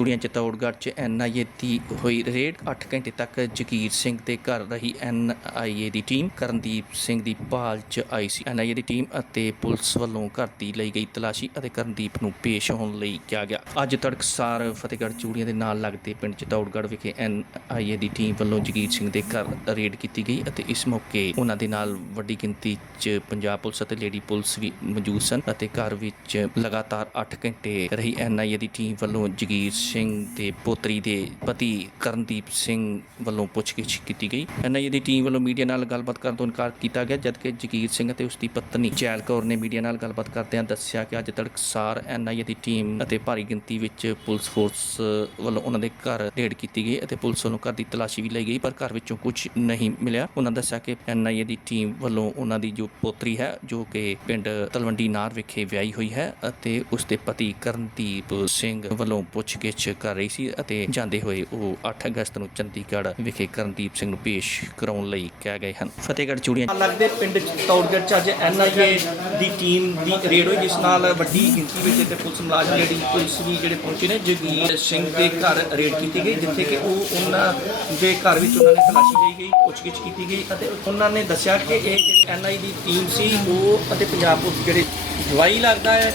ਚੂੜੀਆਂ ਚਿੱਤੌੜਗੜ੍ਹ 'ਚ ਐਨਆਈਏ ਦੀ ਹੋਈ ਰੇਡ 8 ਘੰਟੇ ਤੱਕ ਜਗੀਰ ਸਿੰਘ ਦੇ ਘਰ ਰਹੀ ਐਨਆਈਏ ਦੀ ਟੀਮ ਕਰਨਦੀਪ ਸਿੰਘ ਦੀ ਭਾਲ 'ਚ ਆਈ ਸੀ ਐਨਆਈਏ ਦੀ ਟੀਮ ਅਤੇ ਪੁਲਿਸ ਵੱਲੋਂ ਘਰ ਦੀ ਲਈ ਗਈ ਤਲਾਸ਼ੀ ਅਤੇ ਕਰਨਦੀਪ ਨੂੰ ਪੇਸ਼ ਹੋਣ ਲਈ ਕਿਹਾ ਗਿਆ। ਅੱਜ ਤੜਕਸਾਰ ਫਤਿਹਗੜ੍ਹ ਚੂੜੀਆਂ ਦੇ ਨਾਲ ਲੱਗਦੇ ਪਿੰਡ ਚਿੱਤੌੜਗੜ੍ਹ ਵਿਖੇ ਐਨਆਈਏ ਦੀ ਟੀਮ ਵੱਲੋਂ ਜਗੀਰ ਸਿੰਘ ਦੇ ਘਰ ਰੇਡ ਕੀਤੀ ਗਈ ਅਤੇ ਇਸ ਮੌਕੇ ਉਹਨਾਂ ਦੇ ਨਾਲ ਵੱਡੀ ਗਿਣਤੀ 'ਚ ਪੰਜਾਬ ਪੁਲਿਸ ਅਤੇ ਲੇਡੀ ਪੁਲਿਸ ਵੀ ਮੌਜੂਦ ਸਨ ਅਤੇ ਘਰ ਵਿੱਚ ਲਗਾਤਾਰ 8 ਘੰਟੇ ਰਹੀ ਐਨਆਈਏ ਦੀ ਟੀਮ ਵੱਲੋਂ ਜਗੀਰ ਸਿੰਘ ਦੇ ਪੋਤਰੀ ਦੇ ਪਤੀ ਕਰਨਦੀਪ ਸਿੰਘ ਵੱਲੋਂ ਪੁੱਛਗਿੱਛ ਕੀਤੀ ਗਈ। ਐਨਆਈਏ ਦੀ ਟੀਮ ਵੱਲੋਂ ਮੀਡੀਆ ਨਾਲ ਗੱਲਬਾਤ ਕਰਨ ਤੋਂ ਇਨਕਾਰ ਕੀਤਾ ਗਿਆ, ਜਦਕਿ ਜਗੀਰ ਸਿੰਘ ਅਤੇ ਉਸ ਦੀ ਪਤਨੀ ਜੈਲ ਕੌਰ ਨੇ ਮੀਡੀਆ ਨਾਲ ਗੱਲਬਾਤ ਕਰਦਿਆਂ ਦੱਸਿਆ ਕਿ ਅੱਜ ਤੜਕਸਾਰ ਐਨਆਈਏ ਦੀ ਟੀਮ ਅਤੇ ਭਾਰੀ ਗਿਣਤੀ ਵਿੱਚ ਪੁਲਿਸ ਫੋਰਸ ਵੱਲੋਂ ਉਹਨਾਂ ਦੇ ਘਰ ਰੇਡ ਕੀਤੀ ਗਈ ਅਤੇ ਪੁਲਿਸ ਵੱਲੋਂ ਘਰ ਦੀ ਤਲਾਸ਼ੀ ਵੀ ਲਈ ਗਈ, ਪਰ ਘਰ ਵਿੱਚੋਂ ਕੁਝ ਨਹੀਂ ਮਿਲਿਆ। ਉਹਨਾਂ ਦੱਸਿਆ ਕਿ ਐਨਆਈਏ ਦੀ ਟੀਮ ਵੱਲੋਂ ਉਹਨਾਂ ਦੀ ਜੋ ਪੋਤਰੀ ਹੈ, ਜੋ ਕਿ ਪਿੰਡ ਤਲਵੰਡੀ ਨਾਰ ਵਿਖੇ ਵਿਆਹੀ ਹੋਈ ਹੈ ਅਤੇ ਉਸ ਦੇ ਪਤੀ ਕਰਨਦੀਪ ਸਿੰਘ ਵੱਲੋਂ ਪੁੱਛਗਿੱਛ ਕਰ ਰਹੀ ਸੀ ਅਤੇ ਜਾਂਦੇ ਹੋਏ ਉਹ 8 ਅਗਸਤ ਨੂੰ ਚੰਡੀਗੜ੍ਹ ਵਿਖੇ ਕਰਨਦੀਪ ਸਿੰਘ ਨੂੰ ਪੇਸ਼ ਕਰਾਉਣ ਲਈ ਕਹਿ ਗਏ ਹਨ। ਫਤਿਹਗੜ੍ਹ ਚੂੜੀਆਂ ਲੱਗਦੇ ਪਿੰਡ ਤੌੜਗੜ੍ਹ ਚ ਅੱਜ ਐਨਆਈਏ ਦੀ ਟੀਮ ਦੀ ਰੇਡ ਹੋਈ, ਜਿਸ ਨਾਲ ਵੱਡੀ ਗਿਣਤੀ ਵਿੱਚ ਤੇ ਪੁਲਿਸ ਮੁਲਾਜ਼ਮ ਜਿਹੜੀ ਪੁਲਿਸ ਵੀ ਜਿਹੜੇ ਪਹੁੰਚੇ ਨੇ ਜਗੀਰ ਸਿੰਘ ਦੇ ਘਰ ਰੇਡ ਕੀਤੀ ਗਈ, ਜਿੱਥੇ ਕਿ ਉਹ ਉਹਨਾਂ ਦੇ ਘਰ ਵਿੱਚ ਉਹਨਾਂ ਨੇ ਤਲਾਸ਼ੀ ਲਈ ਗਈ, ਪੁੱਛਗਿੱਛ ਕੀਤੀ ਗਈ ਅਤੇ ਉਹਨਾਂ ਨੇ ਦੱਸਿਆ ਕਿ ਇਹ ਜਿਹੜੀ ਐਨਆਈ ਦੀ ਟੀਮ ਸੀ, ਉਹ ਅਤੇ ਪੰਜਾਬ ਪੁਲਿਸ ਜਿਹੜੇ ਦਵਾਈ ਲੱਗਦਾ ਹੈ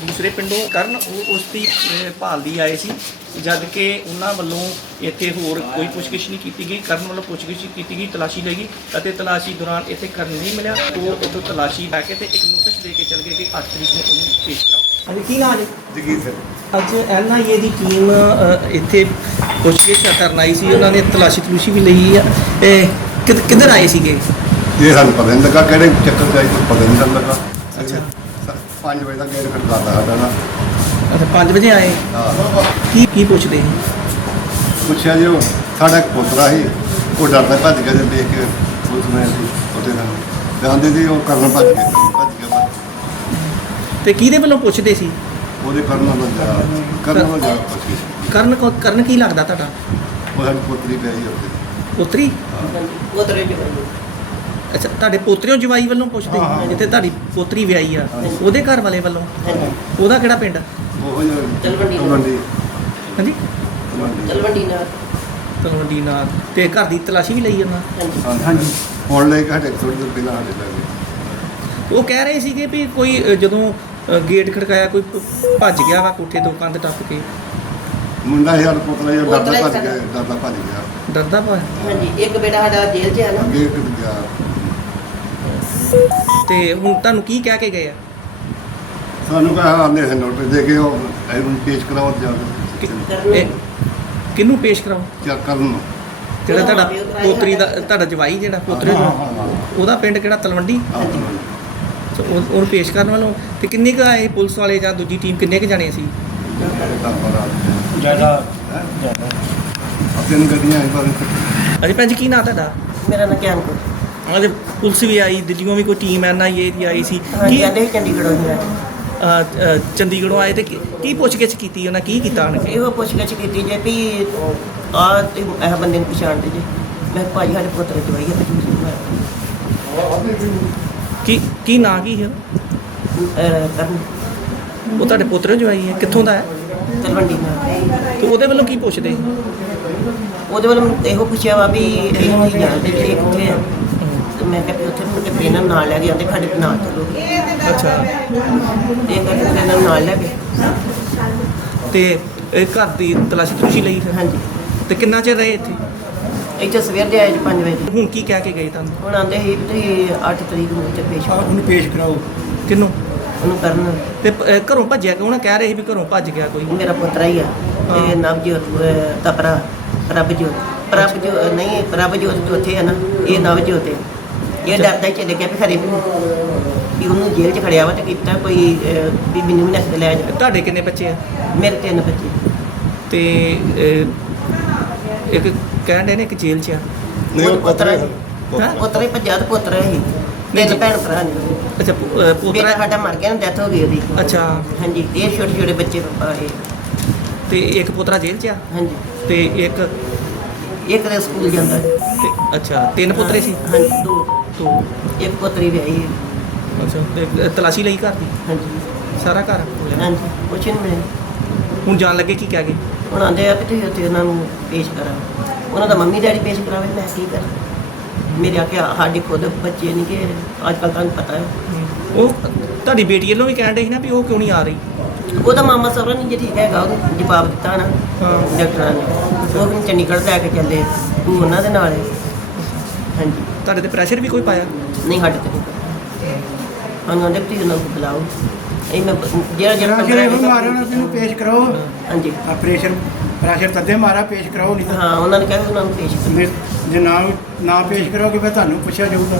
ਦੂਸਰੇ ਪਿੰਡੋਂ ਕਰਨ, ਉਹ ਉਸ ਦੀ ਭਾਲ ਲਈ ਆਏ ਸੀ ਜਦ ਕਿ ਉਹਨਾਂ ਵੱਲੋਂ ਇੱਥੇ ਹੋਰ ਕੋਈ ਪੁੱਛਗਿੱਛ ਨਹੀਂ ਕੀਤੀ ਗਈ ਕਰਨ ਵੱਲੋਂ ਪੁੱਛਗਿੱਛ ਕੀਤੀ ਗਈ ਤਲਾਸ਼ੀ ਲਈ ਗਈ ਅਤੇ ਤਲਾਸ਼ੀ ਦੌਰਾਨ ਇੱਥੇ ਕਰਨ ਨਹੀਂ ਮਿਲਿਆ ਉਹ ਇੱਥੋਂ ਤਲਾਸ਼ੀ ਲੈ ਕੇ ਤੇ ਇੱਕ ਨੋਟਿਸ ਦੇ ਕੇ ਚਲ ਗਏ ਕਿ 8 ਤਰੀਕ ਨੂੰ ਉਹਨੂੰ ਪੇਸ਼ ਕਰਾਓ। ਹਾਂਜੀ ਕੀ ਹਾਲ ਹੈ ਜਗੀਰ ਸਿੰਘ ਅੱਜ ਐਨਆਈਏ ਦੀ ਟੀਮ ਇੱਥੇ ਪੁੱਛਗਿੱਛ ਕਰਨ ਆਈ ਸੀ ਉਹਨਾਂ ਨੇ ਤਲਾਸ਼ੀ ਤਲੂਸ਼ੀ ਵੀ ਲਈ ਆ। ਕਿੱਧਰ ਆਏ ਸੀਗੇ? ਇਹ ਸਾਨੂੰ ਪਤਾ ਨਹੀਂ ਲੱਗਾ ਕਿਹੜੇ ਚੱਕਰ ਕੋਈ ਪਤਾ ਨਹੀਂ ਲੱਗਾ। ਅੱਛਾ। 5 ਵਜੇ ਦਾ ਗੇਟ ਖੜਕਾਤਾ ਸਾਡਾ ਨਾ। ਅੱਛਾ 5 ਵਜੇ ਆਏ। ਹਾਂ ਕੀ ਕੀ ਪੁੱਛਦੇ ਸੀ? ਪੁੱਛਿਆ ਜੀ ਉਹ ਸਾਡਾ ਇੱਕ ਪੋਤਰਾ ਸੀ। ਉਹ ਡਰਦਾ ਭੱਜ ਗਿਆ ਜਦ ਦੇਖ ਕੇ ਪੁਲਿਸ ਮੈਂ ਸੀ ਉਹਦੇ ਨਾਲ। ਜਾਂਦੇ ਸੀ ਉਹ ਕਰਨ ਭੱਜ ਗਿਆ ਭੱਜ ਗਿਆ ਭੱਜ- ਤੇ ਕਿਹਦੇ ਵੱਲੋਂ ਪੁੱਛਦੇ ਸੀ? ਉਹਦੇ ਕਰਨ ਨਾਲ ਜਾ ਕਰਨ ਨਾਲ ਜਾ ਪੁੱਛ ਸੀ। ਕਰਨ ਕੋ- ਕਰਨ ਕੀ ਲੱਗਦਾ ਤੁਹਾਡਾ? ਉਹ ਸਾਡੀ ਪੋਤਰੀ ਪਿਆਈ ਉੱਤੇ ਪੁੱਤਰੀ? ਅੱਛਾ ਤੁਹਾਡੇ ਪੋਤਰਿਓ ਜਵਾਈ ਵੱਲੋਂ ਪੁੱਛਦੇ ਹਾਂ, ਹਾਂ। ਜਿੱਥੇ ਤੁਹਾਡੀ ਪੋਤਰੀ ਵਿਆਹੀ ਆ ਹਾਂ। ਉਹਦੇ ਘਰ ਵਾਲੇ ਵੱਲੋਂ? ਉਹਦਾ ਕਿਹੜਾ ਪਿੰਡ? ਉਹ ਤਲਵੰਡੀ। ਤਲਵੰਡੀ ਹਾਂਜੀ? ਤਲਵੰਡੀ। ਤਲਵੰਡੀ ਨਾਲ। ਤਲਵੰਡੀ ਨਾਲ। ਤੇ ਘਰ ਦੀ ਤਲਾਸ਼ੀ ਵੀ ਲਈ ਉਹਨਾਂ? ਹਾਂਜੀ। ਹਾਂਜੀ। ਹੁਣ ਲੈ ਕੇ ਹਟੇ ਥੋੜੀ ਦੇਰ ਪਹਿਲਾਂ ਹਟੇ ਲੱਗੇ ਉਹ ਕਹਿ ਰਹੇ ਸੀਗੇ ਵੀ ਕੋਈ ਅ, ਜਦੋਂ ਅ, ਗੇਟ ਖੜਕਾਇਆ ਕੋਈ ਭ- ਭੱਜ ਗਿਆ ਵਾ ਕੋਠੇ ਤੋਂ ਕੰਧ ਟੱਪ ਕੇ? ਮੁੰਡਾ ਯਾਰ ਪੁੱਤਰਾ ਯਾਰ ਹੀ ਭੱਜ। ਗਿਆ ਡਰਦਾ ਭੱਜ ਗਿਆ। ਡਰਦਾ ਵਾ ਹਾਂਜੀ ਇੱਕ ਬੇਟਾ ਸਾਡਾ ਜੇਲ੍ਹ 'ਚ ਆ ਨਾ। ਅੱਗੇ ਕਿੱਥੇ ਗਿਆ ਤੇ ਹੁਣ ਤੁਹਾਨੂੰ ਕੀ ਕਹਿ ਕੇ ਗਏ ਆ? ਸਾਨੂੰ ਕਹਾ ਆਨੇ ਹੈ ਨੋਟਿਸ ਦੇ ਕੇ ਉਹ ਇਹਨੂੰ ਪੇਸ਼ ਕਰਾਓ ਜਾ ਕੇ ਇਹ ਕਿਹਨੂੰ ਪੇਸ਼ ਕਰਾਓ? ਚੈੱਕ ਕਰਨ ਨੂੰ। ਜਿਹੜਾ ਤੁਹਾਡਾ ਪੋਤਰੀ ਦਾ ਤੁਹਾਡਾ ਜਵਾਈ ਜਿਹੜਾ ਪੋਤਰੇ ਹਾਂ, ਦਾ? ਹਾਂ, ਹਾਂ। ਉਹਦਾ ਪਿੰਡ ਕਿਹੜਾ? ਤਲਵੰਡੀ? ਹਾਂ ਸੋ ਉਹ- ਉਹਨੂੰ ਪੇਸ਼ ਕਰਨ ਵੱਲੋਂ ਤੇ ਕਿੰਨੇ ਕੁ ਆਏ ਪੁਲਿਸ ਵਾਲੇ ਜਾਂ ਦੂਜੀ ਟੀਮ ਕਿੰਨੇ ਕੁ ਜਾਣੇ ਸੀ? ਜ਼ਿਆਦਾ। ਤਿੰਨ ਗੱਡੀਆਂ ਆਈ ਪਰ ਅਜੇ ਭੈਣ ਜੀ ਕੀ ਨਾਂ ਤੁਹਾਡਾ? ਮੇਰਾ ਨਾਂ ਗਿਆਨ ਕੋ ਅਜੇ ਪੁਲਿਸ ਵੀ ਆਈ ਦਿੱਲੀੋਂ ਵੀ ਕੋਈ ਟੀਮ ਐਨਆਈਏ ਦੀ ਆਈ ਸੀ। ਹਾਂਜੀ ਕੀ ਕਹਿੰਦੇ ਸੀ ਚੰਡੀਗੜ੍ਹੋਂ ਹੀ ਆਏ। ਚੰਡੀਗੜ੍ਹੋਂ ਆਏ ਤੇ ਕੀ ਕੀ ਪੁੱਛਗਿੱਛ ਕੀਤੀ ਉਹਨਾਂ? ਕੀ ਕੀਤਾ ਉਹਨਾਂ ਨੇ ਇਹੋ ਪੁੱਛਗਿੱਛ ਕੀਤੀ ਜੇ ਵੀ ਆ ਤੇ ਇਹ ਬੰਦੇ ਨੂੰ ਪਛਾਣਦੇ ਜੇ। ਮੈਂ ਕਿਹਾ ਭਾਜੀ ਸਾਡੇ ਪੁੱਤਰ ਜਵਾਈ ਤੁਸੀਂ ਕੀ ਕੀ ਨਾਂ ਕੀ ਹੈ ਕਰਨ। ਉਹ ਤੁਹਾਡੇ ਪੁੱਤਰ ਜਵਾਈ ਹੈ? ਕਿੱਥੋਂ ਦਾ ਹੈ? ਤਲਵੰਡੀ ਨਾਲ ਤੇ ਉਹਦੇ ਵੱਲੋਂ ਕੀ ਪੁੱਛਦੇ ਉਹਦੇ ਵੱਲ ਮੈਨੂੰ ਇਹੋ ਪੁੱਛਿਆ ਵਾ ਵੀ ਇਹ ਤੁਸੀਂ ਜਾਣਦੇ ਇਹ ਕਿੱਥੇ ਆ? ਤੇ ਮੈਂ ਕਿਹਾ ਵੀ ਉੱਥੇ ਮੁੜ ਕੇ ਇਹਨਾਂ ਨੂੰ ਨਾਲ ਲੈ ਕੇ ਆਂਦੇ ਸਾਡੇ ਨਾਲ ਚਲੋ। ਅੱਛਾ। ਇਹ ਕਰਕੇ ਫਿਰ ਇਹਨਾਂ ਨੂੰ ਨਾਲ ਲੈ ਕੇ ਤੇ ਇਹ ਘਰ ਦੀ ਤਲਾਸ਼ੀ ਤਲੂਸ਼ੀ ਲਈ ਫਿਰ? ਹਾਂਜੀ। ਤੇ ਕਿੰਨਾ ਚਿਰ ਰਹੇ ਇੱਥੇ? ਇੱਥੇ ਸਵੇਰ ਦੇ ਆਏ ਜੀ 5 ਵਜੇ। ਹੁਣ ਕੀ ਕਹਿ ਕੇ ਗਏ ਤੁਹਾਨੂੰ? ਹੁਣ ਆਂਦੇ ਸੀ ਵੀ ਤੁਸੀਂ 8 ਤਰੀਕ ਨੂੰ ਇੱਥੇ ਪੇਸ਼ ਕਰੋ। ਉਹਨੂੰ ਪੇਸ਼ ਕਰਾਓ। ਕਿੰਨੂੰ ਉਹਨੂੰ ਕਰਨ। ਤੇ ਪ- ਘਰੋਂ ਭੱਜਿਆ ਕਿਉਂ ਨਾ? ਕਹਿ ਰਹੇ ਸੀ ਵੀ ਘਰੋਂ ਭੱਜ ਗਿਆ ਕੋਈ। ਮੇਰਾ ਪੁੱਤਰ ਹੀ ਆ। ਤੇ ਨਵਜੋਤ ਅਹ, ਭਰਾ ਪ੍ਰਭਜੋਤ। ਪ੍ਰਭਜੋਤ ਨਹੀਂ ਪ੍ਰਭਜੋਤ ਚੌਥੇ ਆ ਨਾ। ਇਹ ਨਵਜੋਤ ਹੈ। ਇਹ ਡਰਦਾ ਹੀ ਚਲੇ ਗਿਆ ਵੀ ਖਰੇ ਵੀ ਵੀ ਉਹਨੂੰ ਜੇਲ੍ਹ 'ਚ ਖੜਿਆ ਵਾ ਤੇ ਕੀਤਾ ਕੋਈ ਅਹ, ਵੀ ਮੈਨੂੰ ਵੀ ਨੱਸ ਲੈ ਜਾ ਤੁਹਾਡੇ ਕਿੰਨੇ ਬੱਚੇ ਆ? ਮੇਰੇ ਤਿੰਨ ਬੱਚੇ। ਤੇ ਅ, ਇੱਕ ਕਹਿਣ ਦੇ ਨੇ ਕਿ ਜੇਲ੍ਹ 'ਚ ਆ। ਉਹ ਪੁੱਤਰ ਹੈਂ? ਪੁੱਤਰ ਹੀ ਭੱਜਿਆ ਤੇ ਪੁੱਤਰ ਹੀ ਨਹੀਂ ਤਿੰਨ ਜੀ। ਭੈਣ ਭਰਾ ਨੇ। ਅੱਛਾ ਪੁ- ਅ, ਬੇਟਾ ਪੋਤਰਾ ਸਾਡਾ ਮਰ ਗਿਆ ਨਾ ਡੈਥ ਹੋ ਗਈ ਉਹਦੀ। ਅੱਛਾ। ਹਾਂਜੀ ਤੇ ਇਹ ਛੋਟੇ ਛੋਟੇ ਬੱਚੇ ਪਾਏ ਤੇ ਇੱਕ ਪੋਤਰਾ ਜੇਲ੍ਹ 'ਚ ਆ? ਹਾਂਜੀ। ਤੇ ਇੱਕ ਇੱਕ ਦੇ ਸਕੂਲ ਜਾਂਦਾ। ਹੈ। ਤੇ ਅੱਛਾ ਤਿੰਨ ਪੁੱਤਰੇ ਸੀ? ਹਾਂਜੀ ਦੋ। ਦੋ ਇੱਕ ਪੁੱਤਰੀ ਵਿਆਹੀ ਹੈ। ਅੱਛਾ ਤੇ ਤਲਾਸ਼ੀ ਲਈ ਘਰ ਦੀ? ਹਾਂਜੀ। ਸਾਰਾ ਘਰ। ਹਾਂਜੀ ਕੁਛ ਨਹੀਂ ਮਿਲਿਆ ਹੁਣ ਜਾਣ ਲੱਗੇ ਕੀ ਕਹਿ ਗਏ? ਹੁਣ ਆਂਦੇ ਆ ਕਿ ਤੁਸੀਂ ਉੱਥੇ ਉਹਨਾਂ ਨੂੰ ਪੇਸ਼ ਕਰਾ ਉਹਨਾਂ ਦਾ ਮੰਮੀ ਡੈਡੀ ਪੇਸ਼ ਕਰਾਵੇ ਮੈਂ ਕੀ ਕਰਾਂ? ਮੇਰੇ ਆਖਿਆ ਸਾਡੇ ਖੁਦ ਬੱਚੇ ਨਹੀਂ ਕਿ ਅੱਜ ਕੱਲ੍ਹ ਤੁਹਾਨੂੰ ਪਤਾ ਹੈ। ਉਹ ਤੁਹਾਡੀ ਬੇਟੀ ਵੱਲੋਂ ਵੀ ਕਹਿਣ ਡੇ ਸੀ ਨਾ ਵੀ ਉਹ ਕਿਉਂ ਨਹੀਂ ਆ ਰਹੀ? ਉਹਦਾ ਮਾਮਾ ਸਹੁਰਾ ਨਹੀਂ ਜੇ ਠੀਕ ਹੈਗਾ ਉਹਨੂੰ ਜਵਾਬ ਦਿੱਤਾ ਨਾ ਹਾਂ। ਡਾਕਟਰਾਂ ਨੇ। ਉਹ ਵੀ ਚੰਡੀਗੜ੍ਹ ਲੈ ਕੇ ਚੱਲੇ ਤੂੰ ਉਹਨਾਂ ਦੇ ਨਾਲ ਹੈ। ਹਾਂਜੀ। ਤੁਹਾਡੇ ਤੇ ਪ੍ਰੈਸ਼ਰ ਵੀ ਕੋਈ ਪਾਇਆ? ਨਹੀਂ ਸਾਡੇ ਤੇ ਕਿ ਤੁਸੀਂ ਉਹਨਾਂ ਨੂੰ ਬੁਲਾਓ। ਇਹ ਮੈਂ ਜਿਹੜਾ ਜਿਹੜਾ ਜਿਹੜਾ ਮਾਰਿਆ ਉਹਨਾਂ ਨੂੰ ਪੇਸ਼ ਕਰਾਓ। ਹਾਂਜੀ। ਆ ਪ੍ਰੈਸ਼ਰ ਪ੍ਰੈਸ਼ਰ ਤੱਦੇ ਮਾਰਾ ਪੇਸ਼ ਕਰਾਓ ਨਹੀਂ ਤਾਂ ਹਾਂ ਉਹਨਾਂ ਨੇ ਕਿਹਾ ਉਹਨਾਂ ਨੂੰ ਪੇਸ਼ ਕਰੋ ਜੇ- ਜੇ ਨਾ ਨਾ ਪੇਸ਼ ਕਰੋਗੇ ਫਿਰ ਤੁਹਾਨੂੰ ਪੁੱਛਿਆ ਜਾਊਗਾ।